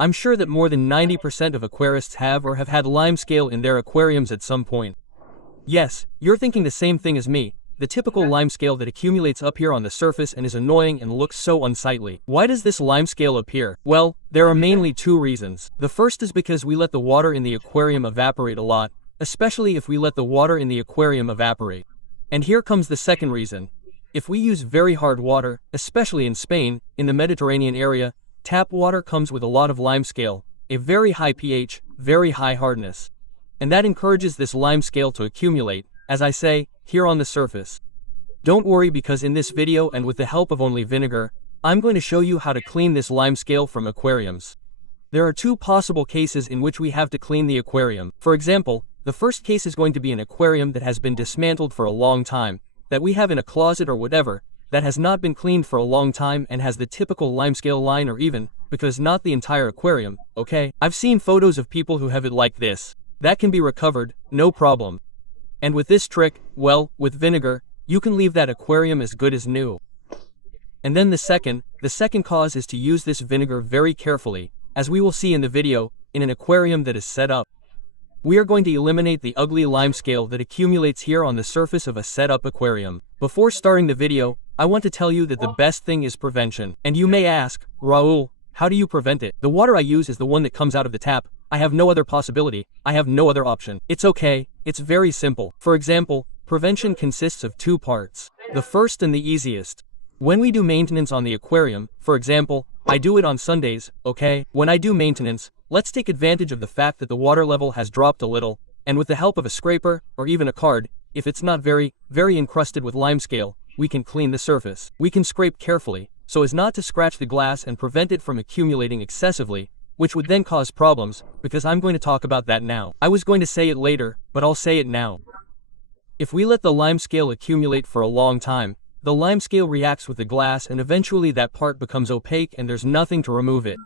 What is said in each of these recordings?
I'm sure that more than 90% of aquarists have or have had limescale in their aquariums at some point. Yes, you're thinking the same thing as me, the typical limescale that accumulates up here on the surface and is annoying and looks so unsightly. Why does this limescale appear? Well, there are mainly two reasons. The first is because we let the water in the aquarium evaporate a lot, especially if we let the water in the aquarium evaporate. And here comes the second reason. If we use very hard water, especially in Spain, in the Mediterranean area, tap water comes with a lot of limescale, a very high pH, very high hardness. And that encourages this limescale to accumulate, as I say, here on the surface. Don't worry, because in this video and with the help of only vinegar, I'm going to show you how to clean this limescale from aquariums. There are two possible cases in which we have to clean the aquarium. For example, the first case is going to be an aquarium that has been dismantled for a long time, that we have in a closet or whatever, that has not been cleaned for a long time and has the typical limescale line, or even, because not the entire aquarium, okay? I've seen photos of people who have it like this. That can be recovered, no problem. And with this trick, well, with vinegar, you can leave that aquarium as good as new. And then the second cause is to use this vinegar very carefully, as we will see in the video, in an aquarium that is set up. We are going to eliminate the ugly limescale that accumulates here on the surface of a set-up aquarium. Before starting the video, I want to tell you that the best thing is prevention. And you may ask, Raul, how do you prevent it? The water I use is the one that comes out of the tap. I have no other possibility, I have no other option. It's okay, it's very simple. For example, prevention consists of two parts. The first and the easiest. When we do maintenance on the aquarium, for example, I do it on Sundays, okay? When I do maintenance, let's take advantage of the fact that the water level has dropped a little, and with the help of a scraper, or even a card, if it's not very encrusted with limescale, we can clean the surface. We can scrape carefully, so as not to scratch the glass and prevent it from accumulating excessively, which would then cause problems, because I'm going to talk about that now. I was going to say it later, but I'll say it now. If we let the limescale accumulate for a long time, the limescale reacts with the glass and eventually that part becomes opaque and there's nothing to remove it.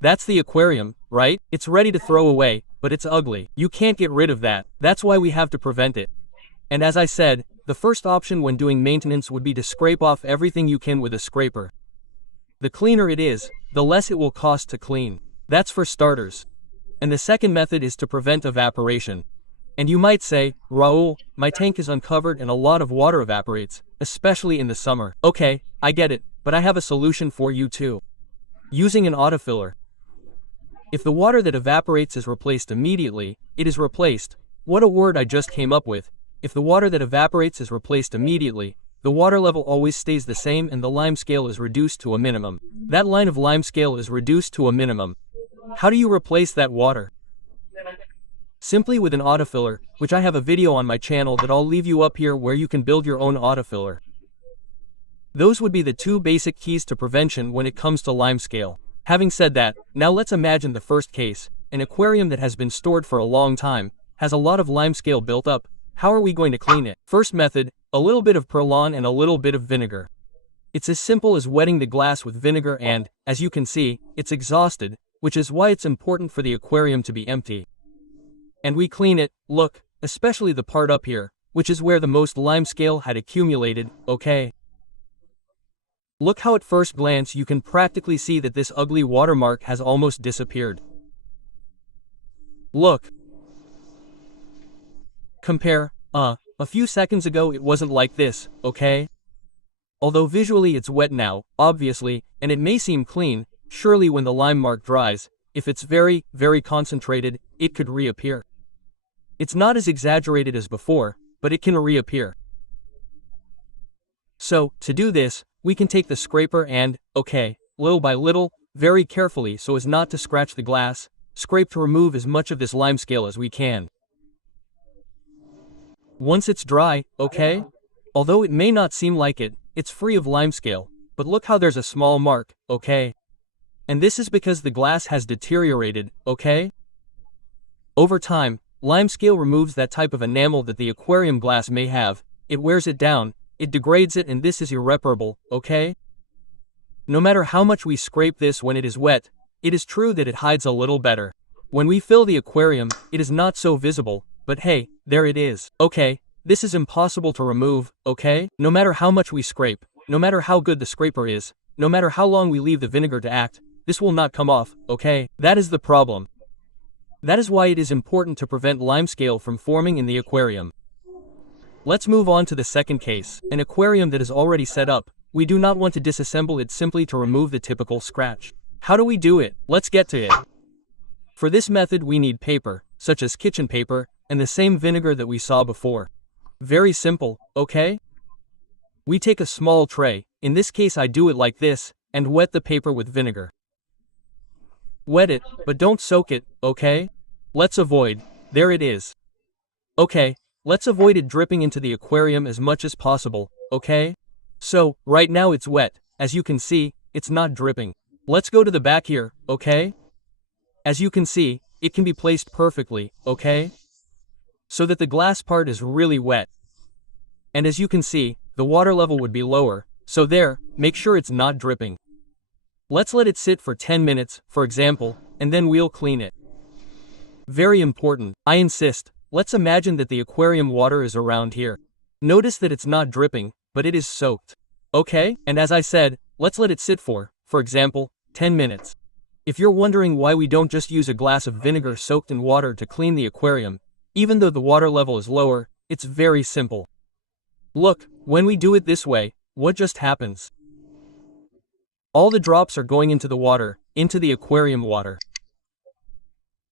That's the aquarium, right? It's ready to throw away, but it's ugly. You can't get rid of that. That's why we have to prevent it. And as I said, the first option when doing maintenance would be to scrape off everything you can with a scraper. The cleaner it is, the less it will cost to clean. That's for starters. And the second method is to prevent evaporation. And you might say, Raul, my tank is uncovered and a lot of water evaporates, especially in the summer. Okay, I get it, but I have a solution for you too. Using an autofiller. If the water that evaporates is replaced immediately, it is replaced. What a word I just came up with. If the water that evaporates is replaced immediately, the water level always stays the same and the limescale is reduced to a minimum. That line of limescale is reduced to a minimum. How do you replace that water? Simply with an autofiller, which I have a video on my channel that I'll leave you up here where you can build your own autofiller. Those would be the two basic keys to prevention when it comes to limescale. Having said that, now let's imagine the first case, an aquarium that has been stored for a long time, has a lot of limescale built up. How are we going to clean it? First method, a little bit of Perlon and a little bit of vinegar. It's as simple as wetting the glass with vinegar and, as you can see, it's exhausted, which is why it's important for the aquarium to be empty. And we clean it, look, especially the part up here, which is where the most limescale had accumulated, okay? Look how at first glance you can practically see that this ugly watermark has almost disappeared. Look. Compare, a few seconds ago it wasn't like this, okay? Although visually it's wet now, obviously, and it may seem clean, surely when the lime mark dries, if it's very concentrated, it could reappear. It's not as exaggerated as before, but it can reappear. So, to do this, we can take the scraper and, okay, little by little, very carefully so as not to scratch the glass, scrape to remove as much of this limescale as we can. Once it's dry, okay? Although it may not seem like it, it's free of limescale, but look how there's a small mark, okay? And this is because the glass has deteriorated, okay? Over time, limescale removes that type of enamel that the aquarium glass may have, it wears it down, it degrades it, and this is irreparable, okay? No matter how much we scrape this when it is wet, it is true that it hides a little better. When we fill the aquarium, it is not so visible, but hey, there it is. Okay, this is impossible to remove, okay? No matter how much we scrape, no matter how good the scraper is, no matter how long we leave the vinegar to act, this will not come off, okay? That is the problem. That is why it is important to prevent limescale from forming in the aquarium. Let's move on to the second case, an aquarium that is already set up. We do not want to disassemble it simply to remove the typical scratch. How do we do it? Let's get to it. For this method we need paper, such as kitchen paper, and the same vinegar that we saw before. Very simple, okay? We take a small tray, in this case I do it like this, and wet the paper with vinegar. Wet it, but don't soak it, okay? Let's avoid. There it is. Okay, let's avoid it dripping into the aquarium as much as possible, okay? So, right now it's wet. As you can see, it's not dripping. Let's go to the back here, okay? As you can see, it can be placed perfectly, okay? So that the glass part is really wet. And as you can see, the water level would be lower, so there, make sure it's not dripping. Let's let it sit for 10 minutes, for example, and then we'll clean it. Very important, I insist, let's imagine that the aquarium water is around here. Notice that it's not dripping, but it is soaked. Okay, and as I said, let's let it sit for example, 10 minutes. If you're wondering why we don't just use a glass of vinegar soaked in water to clean the aquarium, even though the water level is lower, it's very simple. Look, when we do it this way, what just happens? All the drops are going into the water, into the aquarium water.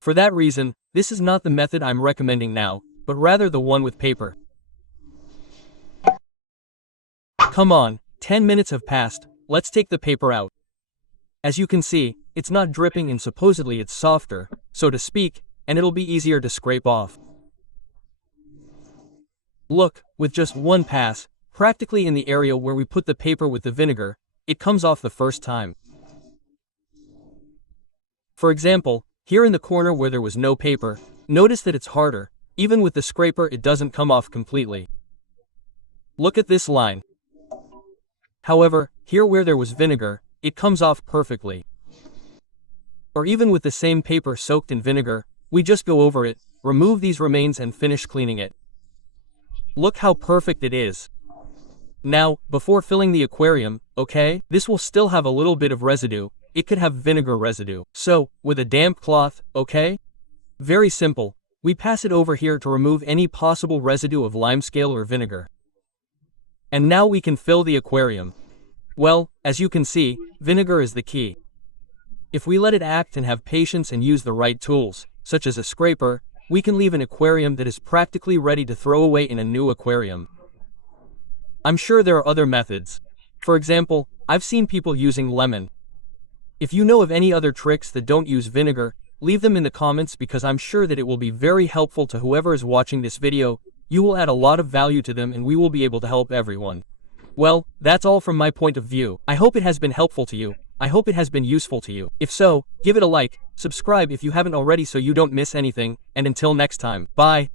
For that reason, this is not the method I'm recommending now, but rather the one with paper. Come on, 10 minutes have passed, let's take the paper out. As you can see, it's not dripping and supposedly it's softer, so to speak, and it'll be easier to scrape off. Look, with just one pass, practically in the area where we put the paper with the vinegar, it comes off the first time. For example, here in the corner where there was no paper, notice that it's harder. Even with the scraper it doesn't come off completely. Look at this line. However, here where there was vinegar, it comes off perfectly. Or even with the same paper soaked in vinegar, we just go over it, remove these remains and finish cleaning it. Look how perfect it is. Now, before filling the aquarium, okay, this will still have a little bit of residue. It could have vinegar residue. So, with a damp cloth, okay? Very simple. We pass it over here to remove any possible residue of limescale or vinegar. And now we can fill the aquarium. Well, as you can see, vinegar is the key. If we let it act and have patience and use the right tools, such as a scraper, we can leave an aquarium that is practically ready to throw away in a new aquarium. I'm sure there are other methods. For example, I've seen people using lemon. If you know of any other tricks that don't use vinegar, leave them in the comments because I'm sure that it will be very helpful to whoever is watching this video. You will add a lot of value to them and we will be able to help everyone. Well, that's all from my point of view. I hope it has been helpful to you. I hope it has been useful to you. If so, give it a like, subscribe if you haven't already so you don't miss anything, and until next time, bye.